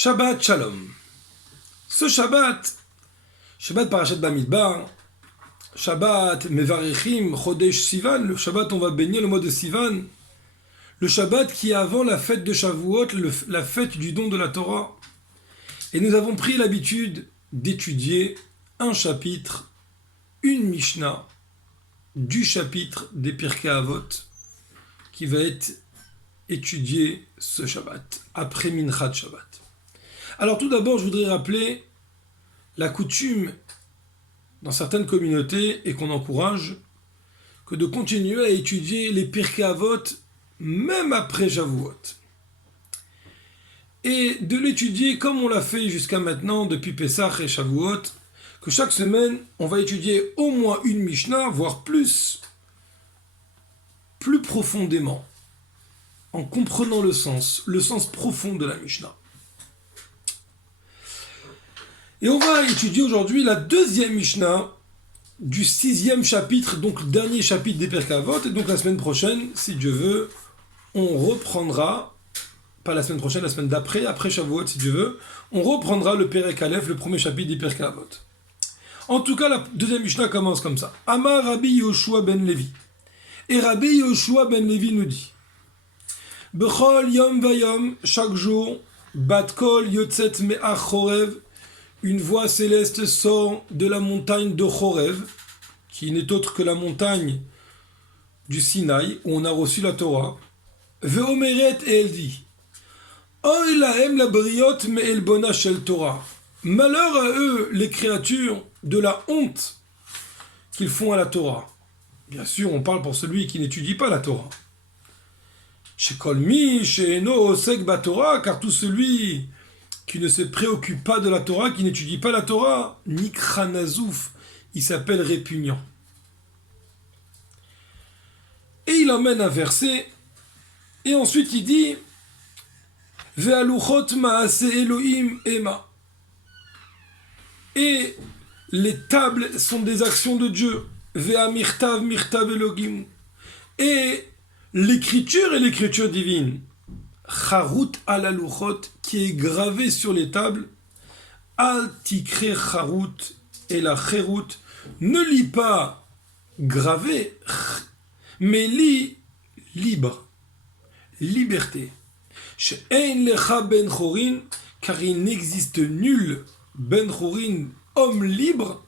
Shabbat Shalom. Ce Shabbat Parashat Bamidbar, Shabbat Mevarechim Chodesh Sivan, le Shabbat on va baigner le mois de Sivan, le Shabbat qui est avant la fête de Shavuot, la fête du don de la Torah. Et nous avons pris l'habitude d'étudier un chapitre, une Mishnah, du chapitre des Pirkei Avot, qui va être étudié ce Shabbat, après Minchat Shabbat. Alors tout d'abord, je voudrais rappeler la coutume dans certaines communautés et qu'on encourage que de continuer à étudier les Pirkei Avot même après Shavuot. Et de l'étudier comme on l'a fait jusqu'à maintenant depuis Pessah et Shavuot, que chaque semaine, on va étudier au moins une Mishnah, voire plus profondément, en comprenant le sens profond de la Mishnah. Et on va étudier aujourd'hui la deuxième Mishnah du 6e chapitre, donc le dernier chapitre des Pirkei Avot. Et donc la semaine prochaine, si Dieu veut, on reprendra, pas la semaine prochaine, la semaine d'après, après Shavuot si Dieu veut, on reprendra le Perek Aleph, le premier chapitre des Pirkei Avot. En tout cas, la deuxième Mishnah commence comme ça. Amar Rabbi Yoshua ben Levi. Et Rabbi Yoshua ben Levi nous dit Bechol yom vayom, chaque jour, bat kol yotzet me'ach chorev, une voix céleste sort de la montagne de Chorev, qui n'est autre que la montagne du Sinaï, où on a reçu la Torah. Ve'omeret, et elle dit Oy lahem la briot me'el bona shel Torah. Malheur à eux, les créatures, de la honte qu'ils font à la Torah. Bien sûr, on parle pour celui qui n'étudie pas la Torah. Shekolmi, she'eno osek ba Torah, car tout celui qui ne se préoccupe pas de la Torah, qui n'étudie pas la Torah, Nikra Nazouf, il s'appelle répugnant. Et il emmène un verset, et ensuite il dit Ve'aluchot ma'ase Elohim ema. Et les tables sont des actions de Dieu. Ve'amirtav mirtav Elohim. Et l'écriture est l'écriture divine. Charut al aluchot, qui est gravé sur les tables. Al tikre charut, et la cherut, ne lis pas gravé, mais lis libre, liberté. She'ein lecha ben chorin, car il n'existe nul ben chorin, homme libre,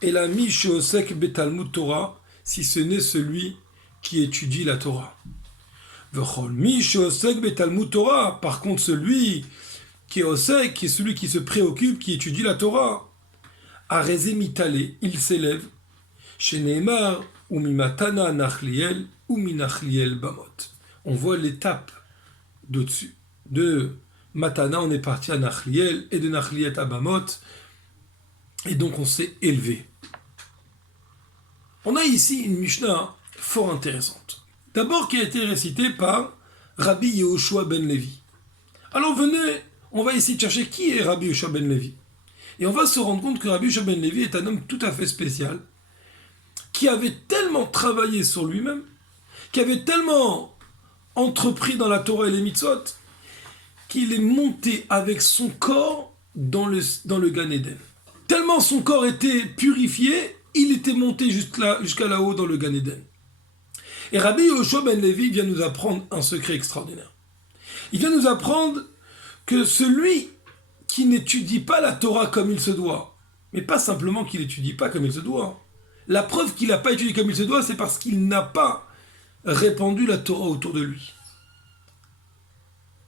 et la mi sheosek betalmud Torah, si ce n'est celui qui étudie la Torah. Par contre, celui qui est osek, qui est celui qui se préoccupe, qui étudie la Torah, Areze mitale, il s'élève, chez Neymar, ou mimatana nachliel, ou minachliel bamot. On voit l'étape d'au-dessus. De Matana, on est parti à Nachliel, et de Nachliel à Bamot, et donc on s'est élevé. On a ici une Mishnah fort intéressante. D'abord qui a été récité par Rabbi Yoshua ben Levi. Alors venez, on va essayer de chercher qui est Rabbi Yoshua ben Levi. Et on va se rendre compte que Rabbi Yoshua ben Levi est un homme tout à fait spécial, qui avait tellement travaillé sur lui-même, qui avait tellement entrepris dans la Torah et les mitzvot, qu'il est monté avec son corps dans le Gan Eden. Tellement son corps était purifié, il était monté jusqu'à là-haut dans le Gan Eden. Et Rabbi Yoshua ben Levi vient nous apprendre un secret extraordinaire. Il vient nous apprendre que celui qui n'étudie pas la Torah comme il se doit, mais pas simplement qu'il n'étudie pas comme il se doit, la preuve qu'il n'a pas étudié comme il se doit, c'est parce qu'il n'a pas répandu la Torah autour de lui.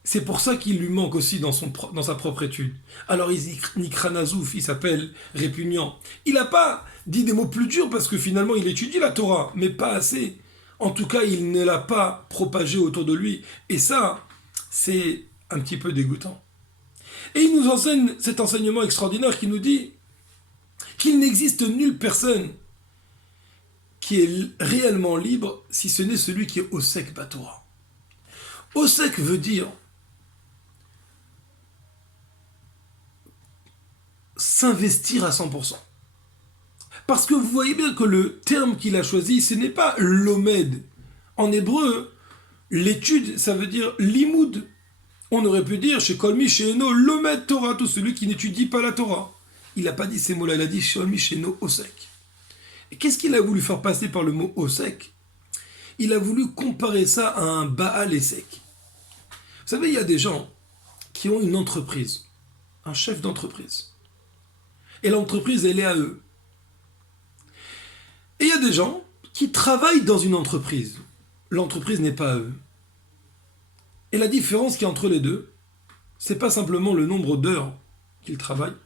C'est pour ça qu'il lui manque aussi dans sa propre étude. Alors il dit Nikra Nazouf, il s'appelle répugnant. Il n'a pas dit des mots plus durs parce que finalement il étudie la Torah, mais pas assez. En tout cas, il ne l'a pas propagé autour de lui. Et ça, c'est un petit peu dégoûtant. Et il nous enseigne cet enseignement extraordinaire qui nous dit qu'il n'existe nulle personne qui est réellement libre si ce n'est celui qui est Osek Batorah. Osek veut dire s'investir à 100%. Parce que vous voyez bien que le terme qu'il a choisi, ce n'est pas l'omed. En hébreu, l'étude, ça veut dire limoud. On aurait pu dire chez Kolmi, chez Eno, Lomed Torah, tout celui qui n'étudie pas la Torah. Il n'a pas dit ces mots-là, il a dit Kolmi, chez Eno, Osek. Et qu'est-ce qu'il a voulu faire passer par le mot Osek? Il a voulu comparer ça à un Baal Esek. Vous savez, il y a des gens qui ont une entreprise, un chef d'entreprise. Et l'entreprise, elle est à eux. Et il y a des gens qui travaillent dans une entreprise. L'entreprise n'est pas à eux. Et la différence qu'il y a entre les deux, c'est pas simplement le nombre d'heures qu'ils travaillent,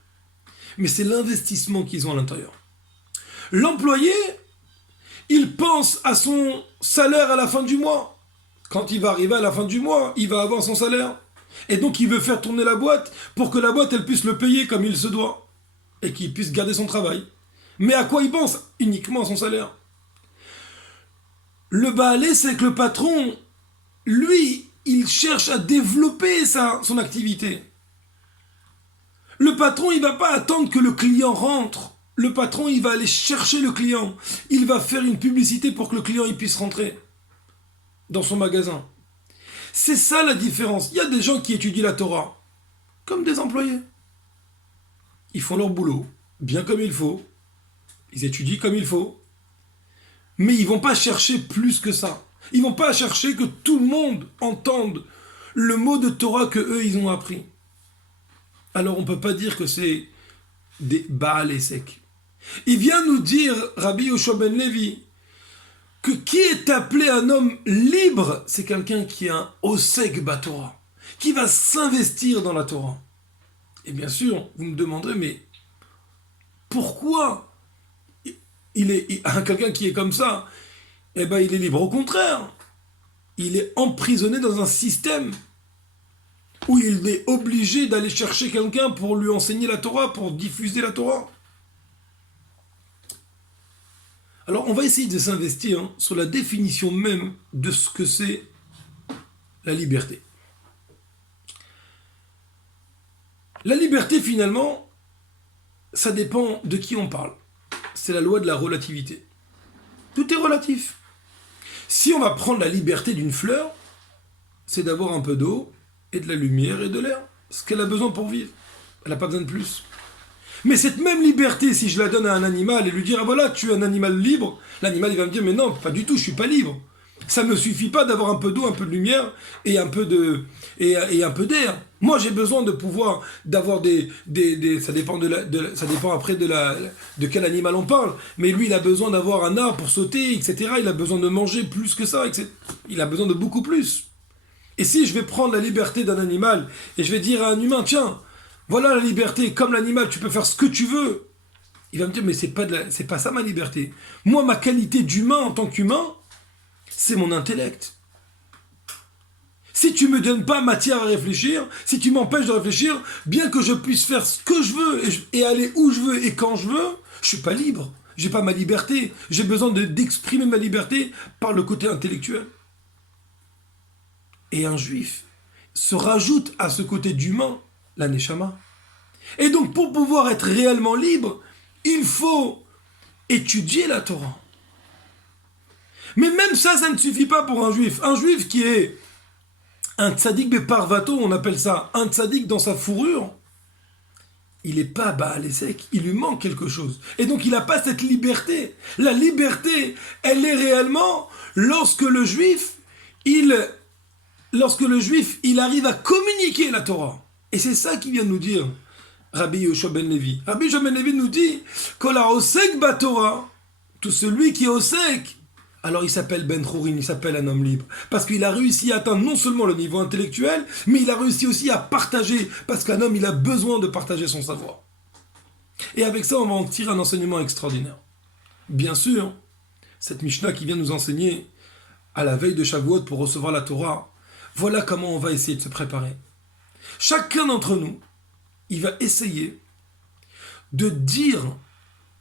mais c'est l'investissement qu'ils ont à l'intérieur. L'employé, il pense à son salaire à la fin du mois. Quand il va arriver à la fin du mois, il va avoir son salaire. Et donc il veut faire tourner la boîte pour que la boîte elle puisse le payer comme il se doit. Et qu'il puisse garder son travail. Mais à quoi il pense? Uniquement à son salaire. Le Baalé, c'est que le patron, lui, il cherche à développer son activité. Le patron, il ne va pas attendre que le client rentre. Le patron, il va aller chercher le client. Il va faire une publicité pour que le client il puisse rentrer dans son magasin. C'est ça la différence. Il y a des gens qui étudient la Torah comme des employés. Ils font leur boulot bien comme il faut. Ils étudient comme il faut. Mais ils ne vont pas chercher plus que ça. Ils ne vont pas chercher que tout le monde entende le mot de Torah que eux ils ont appris. Alors on ne peut pas dire que c'est des Baal Esek. Il vient nous dire, Rabbi Yoshua ben Levi, que qui est appelé un homme libre, c'est quelqu'un qui a un Osek Batorah, qui va s'investir dans la Torah. Et bien sûr, vous me demanderez, mais pourquoi quelqu'un qui est comme ça, eh ben il est libre. Au contraire, il est emprisonné dans un système où il est obligé d'aller chercher quelqu'un pour lui enseigner la Torah, pour diffuser la Torah. Alors on va essayer de s'investir sur la définition même de ce que c'est la liberté. La liberté finalement, ça dépend de qui on parle. C'est la loi de la relativité. Tout est relatif. Si on va prendre la liberté d'une fleur, c'est d'avoir un peu d'eau et de la lumière et de l'air. Ce qu'elle a besoin pour vivre. Elle n'a pas besoin de plus. Mais cette même liberté, si je la donne à un animal et lui dire « Ah voilà, tu es un animal libre », l'animal il va me dire « Mais non, pas du tout, je ne suis pas libre. Ça ne me suffit pas d'avoir un peu d'eau, un peu de lumière et un peu d'air. Moi, j'ai besoin de pouvoir, d'avoir ça dépend ça dépend après de quel animal on parle. Mais lui, il a besoin d'avoir un arbre pour sauter, etc. Il a besoin de manger plus que ça, etc. Il a besoin de beaucoup plus. Et si je vais prendre la liberté d'un animal et je vais dire à un humain « Tiens, voilà la liberté, comme l'animal, tu peux faire ce que tu veux. » Il va me dire « Mais c'est pas ça ma liberté. Moi, ma qualité d'humain en tant qu'humain, c'est mon intellect. Si tu me donnes pas matière à réfléchir, si tu m'empêches de réfléchir, bien que je puisse faire ce que je veux et aller où je veux et quand je veux, je suis pas libre. J'ai pas ma liberté. J'ai besoin d'exprimer ma liberté par le côté intellectuel. » Et un juif se rajoute à ce côté d'humain la neshama. Et donc pour pouvoir être réellement libre, il faut étudier la Torah. Mais même ça ne suffit pas pour un juif. Un juif qui est un tzaddik beparvato, on appelle ça un tzaddik dans sa fourrure, il n'est pas Baal Esek, il lui manque quelque chose. Et donc il n'a pas cette liberté. La liberté, elle est réellement lorsque le juif, il arrive à communiquer la Torah. Et c'est ça qu'il vient de nous dire Rabbi Yoshua ben Levi. Rabbi Yoshua ben Levi nous dit Kol ha'osek baTorah, tout celui qui est osek, alors il s'appelle Ben Chorin, il s'appelle un homme libre. Parce qu'il a réussi à atteindre non seulement le niveau intellectuel, mais il a réussi aussi à partager. Parce qu'un homme, il a besoin de partager son savoir. Et avec ça, on va en tirer un enseignement extraordinaire. Bien sûr, cette Mishnah qui vient nous enseigner à la veille de Shavuot pour recevoir la Torah, voilà comment on va essayer de se préparer. Chacun d'entre nous, il va essayer de dire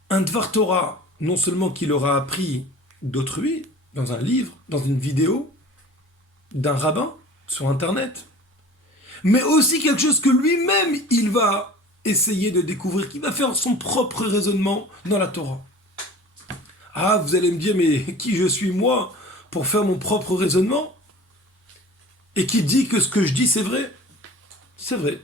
un Dvar Torah, non seulement qu'il aura appris d'autrui, dans un livre, dans une vidéo, d'un rabbin, sur Internet, mais aussi quelque chose que lui-même, il va essayer de découvrir, qui va faire son propre raisonnement dans la Torah. Ah, vous allez me dire, mais qui je suis moi pour faire mon propre raisonnement? Et qui dit que ce que je dis, c'est vrai? C'est vrai.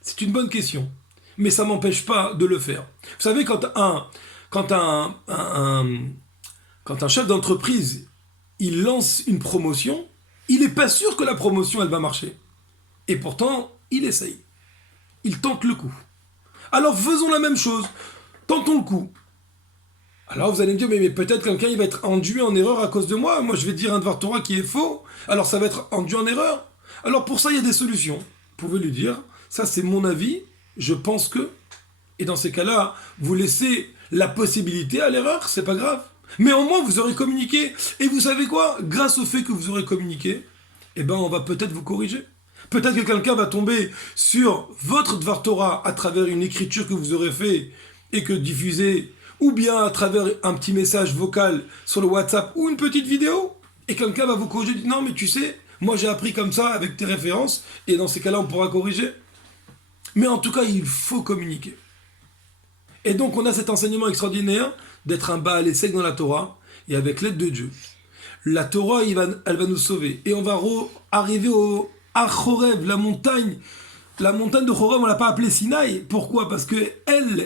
C'est une bonne question. Mais ça m'empêche pas de le faire. Vous savez, quand un chef d'entreprise, il lance une promotion, il n'est pas sûr que la promotion, elle va marcher. Et pourtant, il essaye. Il tente le coup. Alors faisons la même chose. Tentons le coup. Alors vous allez me dire, mais peut-être quelqu'un il va être induit en erreur à cause de moi. Moi je vais dire un Dvar Torah qui est faux. Alors ça va être induit en erreur. Alors pour ça il y a des solutions. Vous pouvez lui dire, ça c'est mon avis, je pense que. Et dans ces cas-là, vous laissez la possibilité à l'erreur, c'est pas grave. Mais au moins vous aurez communiqué. Et vous savez quoi? Grâce au fait que vous aurez communiqué, eh ben on va peut-être vous corriger. Peut-être que quelqu'un va tomber sur votre Dvar Torah à travers une écriture que vous aurez fait et que diffusez, ou bien à travers un petit message vocal sur le WhatsApp ou une petite vidéo, et quelqu'un va vous corriger, dit non mais tu sais, moi j'ai appris comme ça avec tes références, et dans ces cas-là on pourra corriger. Mais en tout cas il faut communiquer. Et donc on a cet enseignement extraordinaire d'être un Baal Essek dans la Torah, et avec l'aide de Dieu. La Torah elle va nous sauver, et on va arriver à Chorev, la montagne de Chorev, on l'a pas appelée Sinaï. Pourquoi? Parce que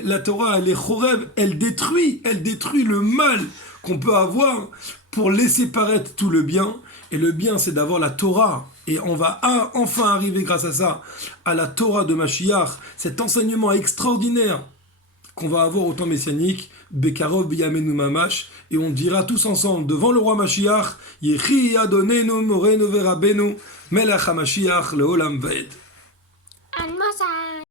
la Torah, elle est Chorev, elle détruit le mal qu'on peut avoir pour laisser paraître tout le bien. Et le bien, c'est d'avoir la Torah. Et on va enfin arriver, grâce à ça, à la Torah de Mashiach, cet enseignement extraordinaire qu'on va avoir au temps messianique, Bekarov B'Yamenu Mamash, et on dira tous ensemble devant le roi Mashiach, Yechi Adonenu Morenu Verabenu Melech HaMashiach Leolam Vaed.